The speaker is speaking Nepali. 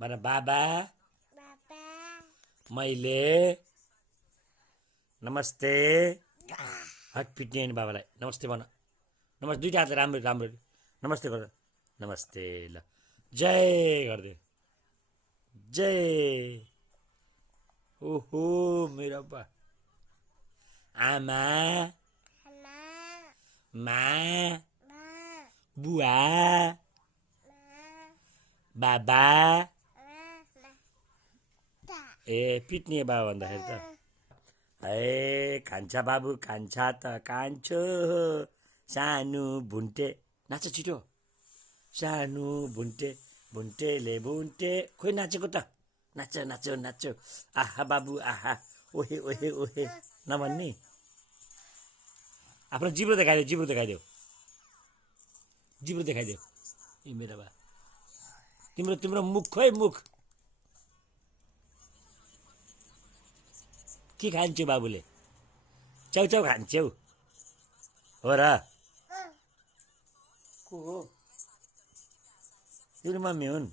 भन बाबा मैले नमस्ते हट पिट्ने नि बाबालाई नमस्ते भन नमस्ते दुईटा हातले राम्रो राम्रो नमस्ते गर नमस्ते ल जय गरिदियो जय ओहो मेरो बा आमा मा बुवा बाबा ए पिट्ने बाबा भन्दाखेरि त ए कान्छा बाबु कान्छा त कान्छो सानो भुन्टे नाच छिटो सानो भुन्टे भुन्टेले भुन्टे खोइ नाचेको त नाच नाच नाच आहा बाबु आहा ओहे ओहे ओहे नभन्ने आफ्नो जिब्रो देखाइदेऊ जिब्रो देखाइदेऊ जिब्रो देखाइदेऊ ए मेरो बा तिम्रो तिम्रो मुख खोइ मुख के खान्छौ बाबुले च्याउच्याउ खान्छौ हो र को हो तिम्रो मम्मी हुन्